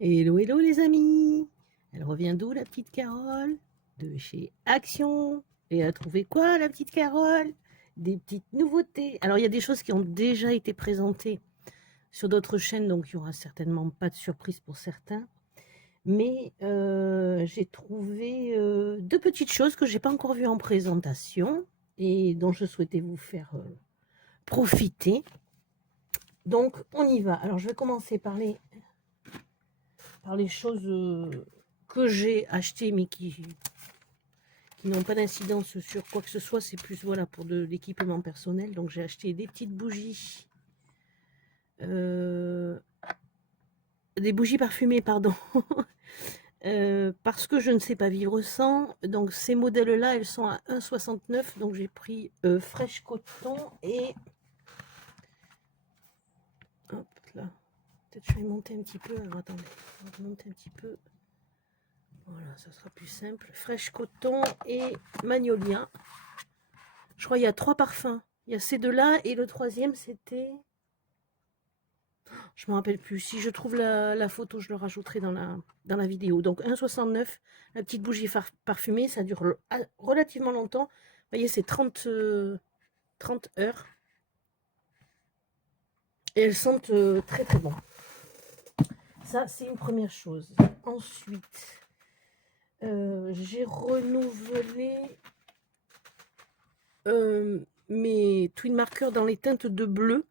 Hello, hello les amis! Elle revient d'où la petite Carole? De chez Action. Et elle a trouvé quoi la petite Carole? Des petites nouveautés. Alors il y a des choses qui ont déjà été présentées sur d'autres chaînes, donc il n'y aura certainement pas de surprise pour certains. Mais j'ai trouvé deux petites choses que je n'ai pas encore vues en présentation et dont je souhaitais vous faire profiter. Donc on y va. Alors je vais commencer par les choses que j'ai achetées mais qui n'ont pas d'incidence sur quoi que ce soit. C'est plus voilà pour de l'équipement personnel. Donc j'ai acheté des petites bougies, des bougies parfumées, pardon. Parce que je ne sais pas vivre sans. Donc ces modèles-là, elles sont à 1,69. Donc j'ai pris Fresh Coton et... Hop là. Peut-être je vais monter un petit peu. Alors attendez, on va monter un petit peu. Voilà, ça sera plus simple. Fresh Coton et Magnolia. Je crois qu'il y a 3 parfums. Il y a ces deux-là et le troisième, c'était... Je ne me rappelle plus. Si je trouve la photo, je le rajouterai dans la vidéo. Donc 1,69, la petite bougie parfumée, ça dure relativement longtemps. Vous voyez, c'est 30 heures. Et elles sentent très très bon. Ça, c'est une première chose. Ensuite, j'ai renouvelé mes twin markers dans les teintes de bleu.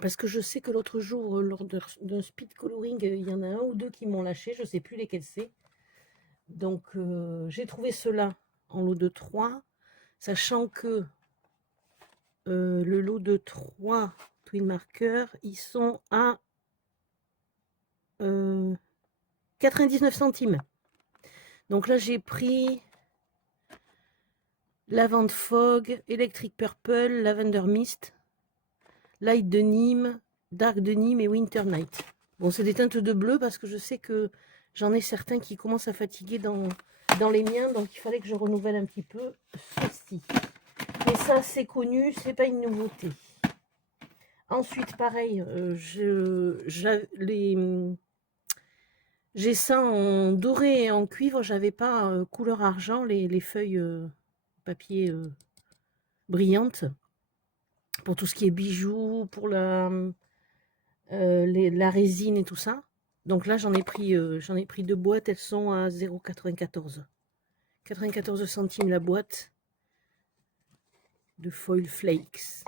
Parce que je sais que l'autre jour, lors d'un speed coloring, il y en a un ou deux qui m'ont lâché. Je ne sais plus lesquels c'est. Donc, j'ai trouvé cela en lot de 3. Sachant que le lot de 3 twin markers, ils sont à 99 centimes. Donc là, j'ai pris Lavande Fog, Electric Purple, Lavender Mist, Light de Nîmes, Dark de Nîmes et Winter Night. Bon, c'est des teintes de bleu parce que je sais que j'en ai certains qui commencent à fatiguer dans les miens, donc il fallait que je renouvelle un petit peu ceci. Mais ça, c'est connu, c'est pas une nouveauté. Ensuite, pareil, j'ai ça en doré et en cuivre. J'avais pas couleur argent, les feuilles papier brillantes pour tout ce qui est bijoux, pour la résine et tout ça. Donc là, j'en ai pris 2 boîtes. Elles sont à 0,94. 94 centimes la boîte de foil flakes.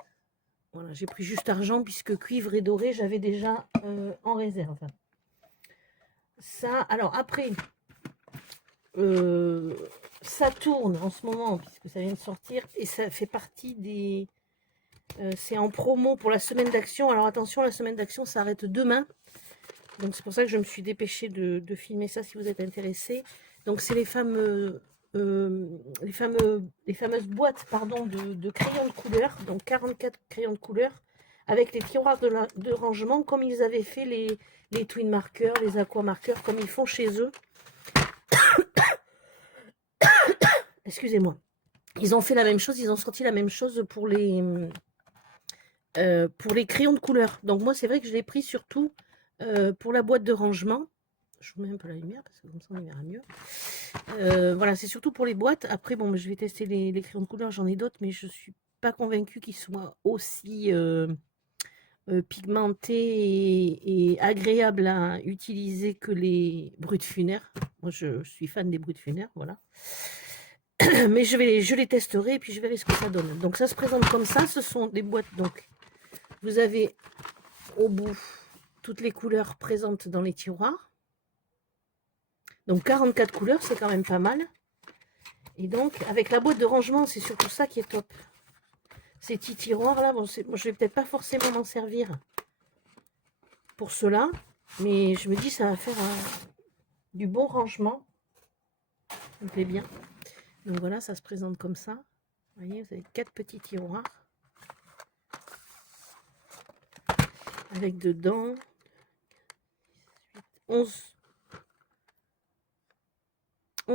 Voilà, j'ai pris juste argent puisque cuivre et doré, j'avais déjà en réserve. Ça, alors après, ça tourne en ce moment puisque ça vient de sortir et ça fait partie des... c'est en promo pour la semaine d'action. Alors attention, la semaine d'action s'arrête demain. Donc c'est pour ça que je me suis dépêchée de filmer ça si vous êtes intéressés. Donc c'est les fameuses boîtes pardon, de crayons de couleur, donc 44 crayons de couleur, avec les tiroirs de rangement, comme ils avaient fait les twin markers, les aqua markers, comme ils font chez eux. Excusez-moi. Ils ont fait la même chose, ils ont sorti la même chose pour les crayons de couleur. Donc moi c'est vrai que je l'ai pris surtout pour la boîte de rangement. Je vous mets un peu la lumière parce que comme ça on y verra mieux. Voilà, c'est surtout pour les boîtes. Après, bon, je vais tester les crayons de couleur, j'en ai d'autres, mais je suis pas convaincue qu'ils soient aussi pigmentés et agréables à utiliser que les Brutfuner. Moi, je suis fan des Brutfuner, voilà. Mais je les testerai et puis je verrai ce que ça donne. Donc ça se présente comme ça. Ce sont des boîtes, donc vous avez au bout toutes les couleurs présentes dans les tiroirs. Donc 44 couleurs, c'est quand même pas mal. Et donc, avec la boîte de rangement, c'est surtout ça qui est top. Ces petits tiroirs-là, bon, moi, je vais peut-être pas forcément m'en servir pour cela, mais je me dis ça va faire du bon rangement. Ça me plaît bien. Donc voilà, ça se présente comme ça. Vous voyez, vous avez 4 petits tiroirs. Avec dedans 11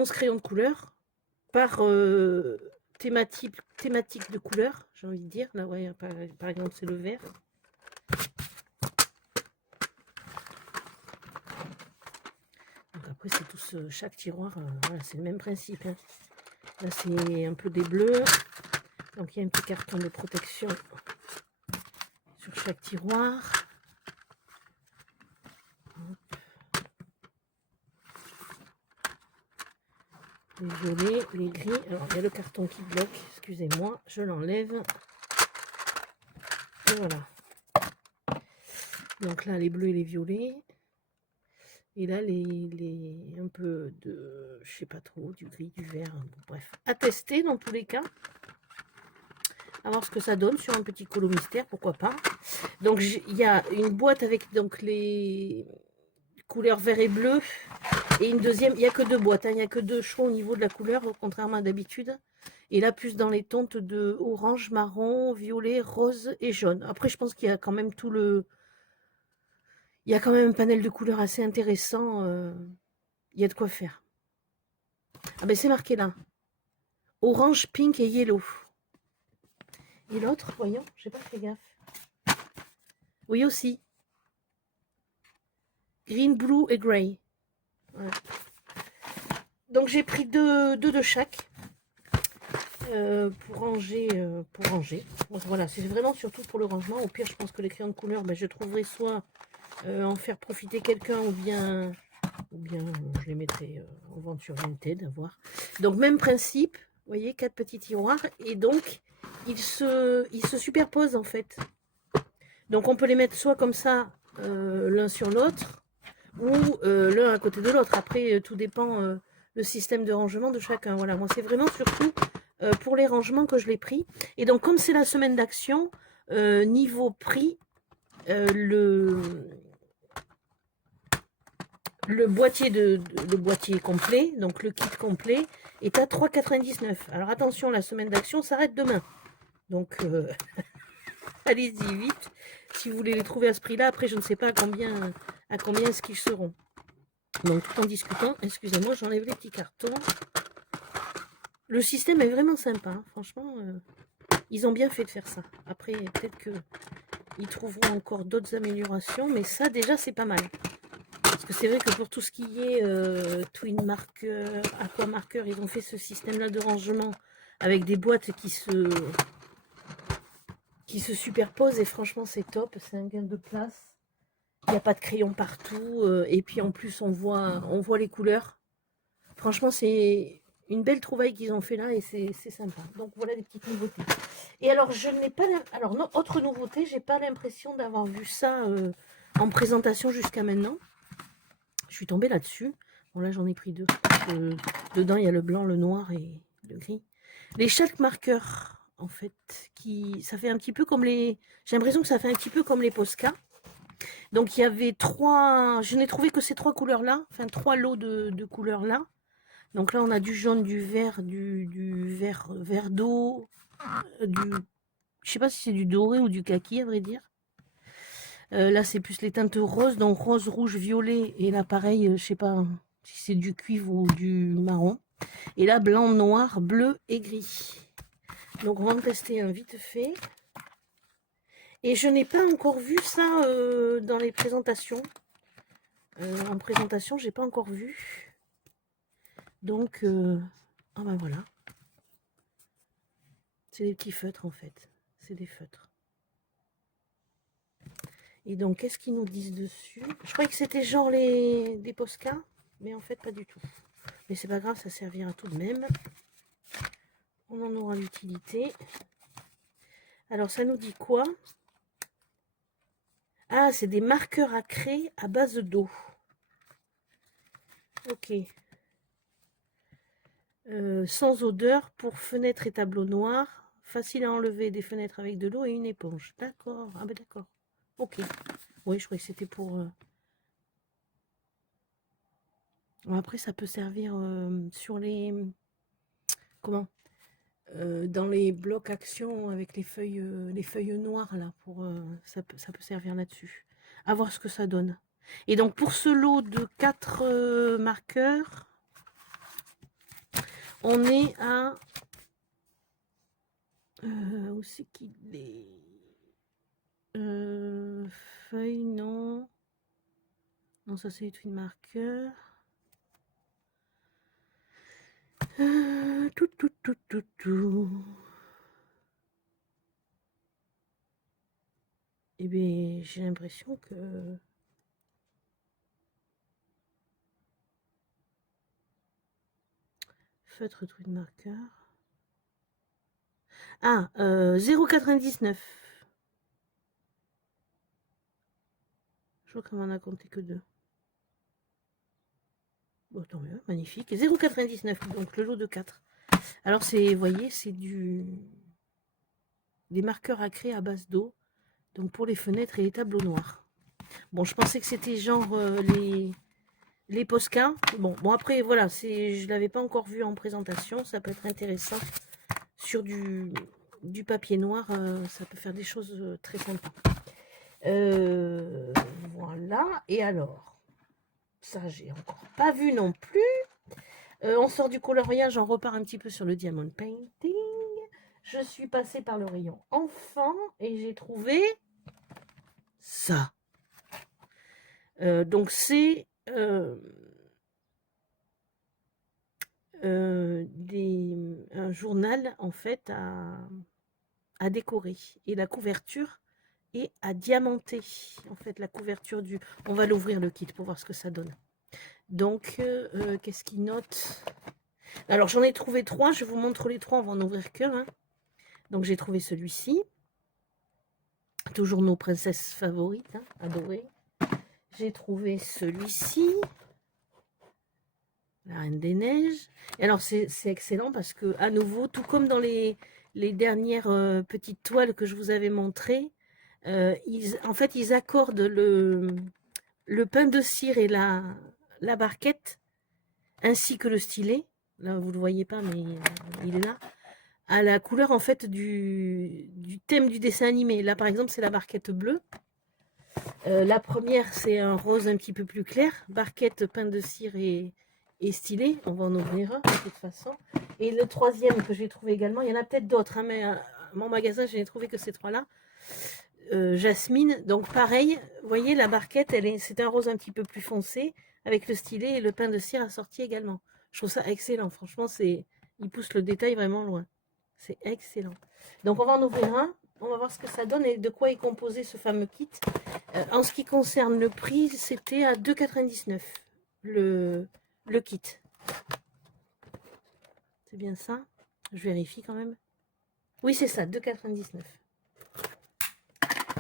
crayons de couleur par thématique de couleur, j'ai envie de dire. Là, ouais, par exemple, c'est le vert. chaque tiroir, voilà, c'est le même principe. Hein. Là, c'est un peu des bleus. Donc, il y a un petit carton de protection sur chaque tiroir. Les violets, les gris. Alors, il y a le carton qui bloque. Excusez-moi, je l'enlève. Et voilà. Donc là, les bleus et les violets. Et là, un peu de, je sais pas trop, du gris, du vert. Bon, bref, à tester dans tous les cas. À voir ce que ça donne sur un petit colo mystère, pourquoi pas. Donc, il y a une boîte avec donc les couleurs vert et bleu. Et une deuxième, il n'y a que deux boîtes, hein, il n'y a que deux choix au niveau de la couleur, contrairement à d'habitude. Et là, plus dans les teintes de orange, marron, violet, rose et jaune. Après, je pense qu'il y a quand même tout le... Il y a quand même un panel de couleurs assez intéressant. Il y a de quoi faire. Ah ben, c'est marqué là. Orange, pink et yellow. Et l'autre, voyons, j'ai pas fait gaffe. Oui, aussi. Green, blue et grey. Ouais. Donc, j'ai pris deux de chaque. Pour ranger, Donc, voilà, c'est vraiment surtout pour le rangement. Au pire, je pense que les crayons de couleur, ben, je trouverai soit en faire profiter quelqu'un ou bien je les mettrai en vente sur Vinted, à voir. Donc même principe, vous voyez, 4 petits tiroirs et donc ils se superposent en fait. Donc on peut les mettre soit comme ça l'un sur l'autre ou l'un à côté de l'autre. Après tout dépend le système de rangement de chacun. Voilà, moi c'est vraiment surtout pour les rangements que je l'ai pris. Et donc comme c'est la semaine d'action, niveau prix, le boîtier complet, donc le kit complet, est à 3,99 €. Alors attention, la semaine d'action s'arrête demain. Donc allez-y vite. Si vous voulez les trouver à ce prix-là, après je ne sais pas à combien est-ce qu'ils seront. Donc tout en discutant, excusez-moi, j'enlève les petits cartons. Le système est vraiment sympa, hein. Franchement, ils ont bien fait de faire ça. Après, peut-être qu'ils trouveront encore d'autres améliorations, mais ça déjà c'est pas mal. Parce que c'est vrai que pour tout ce qui est Twin Marker, Aqua Marker, ils ont fait ce système-là de rangement avec des boîtes qui se superposent et franchement c'est top, c'est un gain de place. Il n'y a pas de crayon partout et puis en plus on voit les couleurs. Franchement c'est une belle trouvaille qu'ils ont fait là et c'est sympa. Donc voilà les petites nouveautés. Et alors je n'ai pas... Alors non, autre nouveauté, j'ai pas l'impression d'avoir vu ça en présentation jusqu'à maintenant. Je suis tombée là-dessus. Bon, là, j'en ai pris deux. Dedans, il y a le blanc, le noir et le gris. Les chalk marqueurs, en fait, ça fait un petit peu comme les... J'ai l'impression que ça fait un petit peu comme les Posca. Donc, il y avait trois... Je n'ai trouvé que ces trois couleurs-là. Enfin, trois lots de couleurs-là. Donc là, on a du jaune, du vert, du vert d'eau, je sais pas si c'est du doré ou du kaki, à vrai dire. Là, c'est plus les teintes roses, donc rose, rouge, violet. Et là, pareil, je sais pas si c'est du cuivre ou du marron. Et là, blanc, noir, bleu et gris. Donc, on va en tester un vite fait. Et je n'ai pas encore vu ça dans les présentations. En présentation, j'ai pas encore vu. Donc, ah ben voilà. C'est des petits feutres, en fait. C'est des feutres. Et donc, qu'est-ce qu'ils nous disent dessus? Je croyais que c'était genre des Posca, mais en fait, pas du tout. Mais c'est pas grave, ça servira tout de même. On en aura l'utilité. Alors, ça nous dit quoi? Ah, c'est des marqueurs à craie à base d'eau. Ok. Sans odeur pour fenêtres et tableaux noirs. Facile à enlever des fenêtres avec de l'eau et une éponge. D'accord. Ah ben d'accord. Ok. Oui, je croyais que c'était pour... Après, ça peut servir sur les... Comment? Dans les blocs actions avec les feuilles noires là, ça peut servir là-dessus. À voir ce que ça donne. Et donc pour ce lot de 4 marqueurs, on est à où c'est qu'il est feuille, non, ça c'est une marqueur. Tout, tout, tout, tout, tout. Eh bien, j'ai l'impression que... Feutre, truc de marqueur. Ah, 0,99. Je crois qu'on en a compté que 2. Bon, tant mieux, magnifique. 0,99, donc le lot de 4. Alors, c'est, vous voyez, c'est des marqueurs à craie à base d'eau. Donc, pour les fenêtres et les tableaux noirs. Bon, je pensais que c'était genre les Posca. Bon, après, voilà, je ne l'avais pas encore vu en présentation. Ça peut être intéressant. Sur du papier noir, ça peut faire des choses très sympas. Voilà. Et alors, ça, j'ai encore pas vu non plus. On sort du coloriage, on repart un petit peu sur le diamond painting. Je suis passée par le rayon enfant et j'ai trouvé ça. Donc c'est un journal en fait à décorer. Et la couverture est à diamanter. En fait, la couverture du... On va l'ouvrir le kit pour voir ce que ça donne. Donc, qu'est-ce qu'il note? Alors, j'en ai trouvé 3. Je vous montre les 3. On va en ouvrir qu'un. Hein. Donc, j'ai trouvé celui-ci. Toujours nos princesses favorites, hein, adorées. J'ai trouvé celui-ci. La Reine des Neiges. Et alors, c'est excellent parce que, à nouveau, tout comme dans les dernières petites toiles que je vous avais montrées, en fait, ils accordent le pain de cire et la barquette, ainsi que le stylet. Là, vous ne le voyez pas, mais il est là. À la couleur, en fait, du thème du dessin animé. Là, par exemple, c'est la barquette bleue. La première, c'est un rose un petit peu plus clair. Barquette, pain de cire et stylet. On va en ouvrir un, de toute façon. Et le troisième que j'ai trouvé également, il y en a peut-être d'autres, hein, mais à mon magasin, je n'ai trouvé que ces trois-là. Jasmine, donc pareil, vous voyez, la barquette, c'est un rose un petit peu plus foncé, avec le stylet et le pain de cire assorti également. Je trouve ça excellent, franchement, il pousse le détail vraiment loin. C'est excellent. Donc on va en ouvrir un, on va voir ce que ça donne et de quoi est composé ce fameux kit. En ce qui concerne le prix, c'était à 2,99 le kit. C'est bien ça? Je vérifie quand même. Oui, c'est ça, 2,99.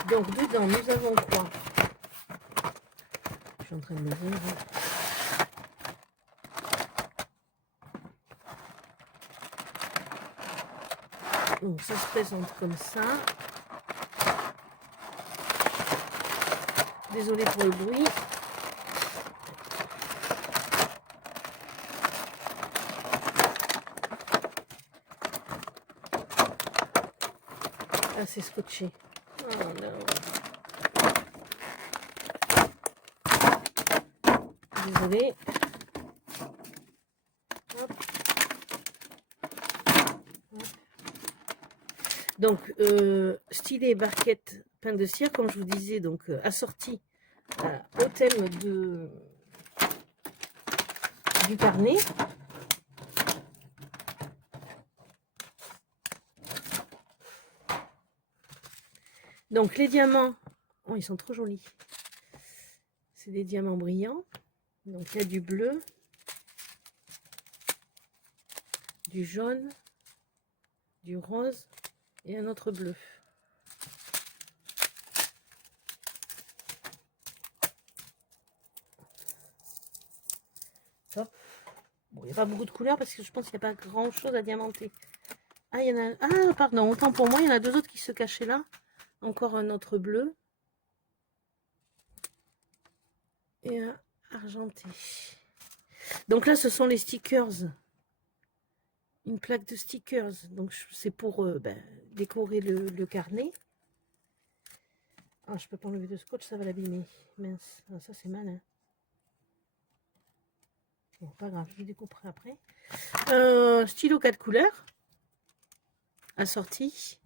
Donc dedans, nous avons quoi? Je suis en train de l'ouvrir. Donc ça se présente comme ça. Désolée pour le bruit. Ah, c'est scotché. Oh non. Désolée. Hop. Hop. Donc, stylet, barquette, pain de cire, comme je vous disais, donc assorti au thème du carnet. Donc, les diamants, oh, ils sont trop jolis. C'est des diamants brillants. Donc, il y a du bleu, du jaune, du rose et un autre bleu. Top. Bon, il n'y a pas beaucoup de couleurs parce que je pense qu'il n'y a pas grand chose à diamanter. Ah, il y en a... Ah, pardon, autant pour moi, il y en a deux autres qui se cachaient là. Encore un autre bleu. Et un argenté. Donc là, ce sont les stickers. Une plaque de stickers. Donc c'est pour décorer le carnet. Ah, je peux pas enlever de scotch, ça va l'abîmer. Mince, ah, ça c'est malin. Bon, pas grave, je découperai après. Stylo 4 couleurs. Assorti.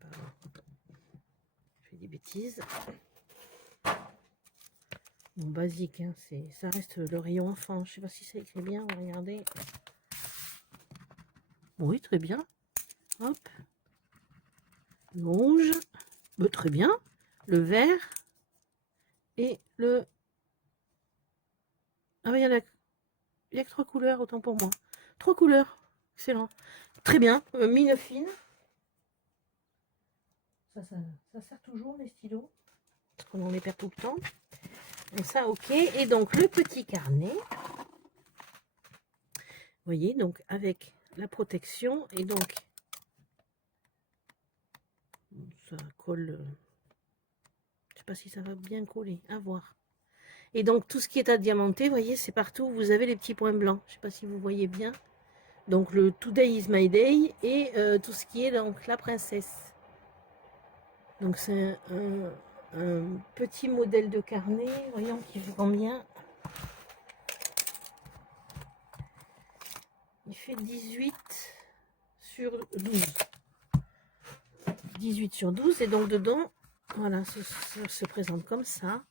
Pardon. Je fais des bêtises. Bon, basique, hein, ça reste le rayon enfant. Je sais pas si c'est écrit bien, regardez. Oui, très bien. Hop. Le rouge. Très bien. Le vert. Et le... Ah oui, il y a que 3 couleurs, autant pour moi. 3 couleurs. Excellent. Très bien. Mine fine. Ça sert toujours, les stylos. Parce qu'on en les perd tout le temps. Donc ça, ok. Et donc, le petit carnet. Vous voyez, donc avec la protection. Et donc, ça colle... je sais pas si ça va bien coller. À voir. Et donc, tout ce qui est à diamanter, vous voyez, c'est partout. Vous avez les petits points blancs. Je sais pas si vous voyez bien. Donc, le Today is my day. Et tout ce qui est donc la princesse. Donc, c'est un petit modèle de carnet. Voyons qui fait combien. Il fait 18 sur 12. 18 sur 12. Et donc, dedans, voilà, ça se présente comme ça.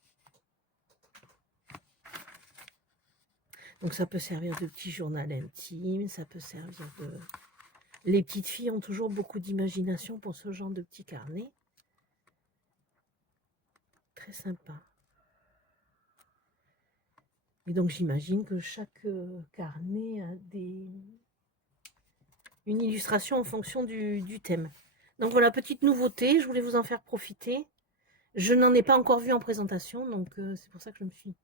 Donc ça peut servir de petit journal intime, ça peut servir de... Les petites filles ont toujours beaucoup d'imagination pour ce genre de petit carnet. Très sympa. Et donc j'imagine que chaque carnet a une illustration en fonction du thème. Donc voilà, petite nouveauté, je voulais vous en faire profiter. Je n'en ai pas encore vu en présentation, donc c'est pour ça que je me suis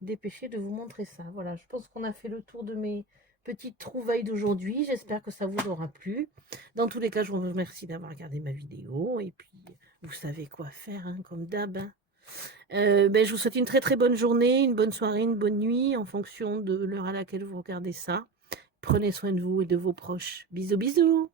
dépêchée de vous montrer ça. Voilà, je pense qu'on a fait le tour de mes petites trouvailles d'aujourd'hui. J'espère que ça vous aura plu. Dans tous les cas, je vous remercie d'avoir regardé ma vidéo. Et puis, vous savez quoi faire, hein, comme d'hab. Hein. Je vous souhaite une très très bonne journée, une bonne soirée, une bonne nuit, en fonction de l'heure à laquelle vous regardez ça. Prenez soin de vous et de vos proches. Bisous, bisous!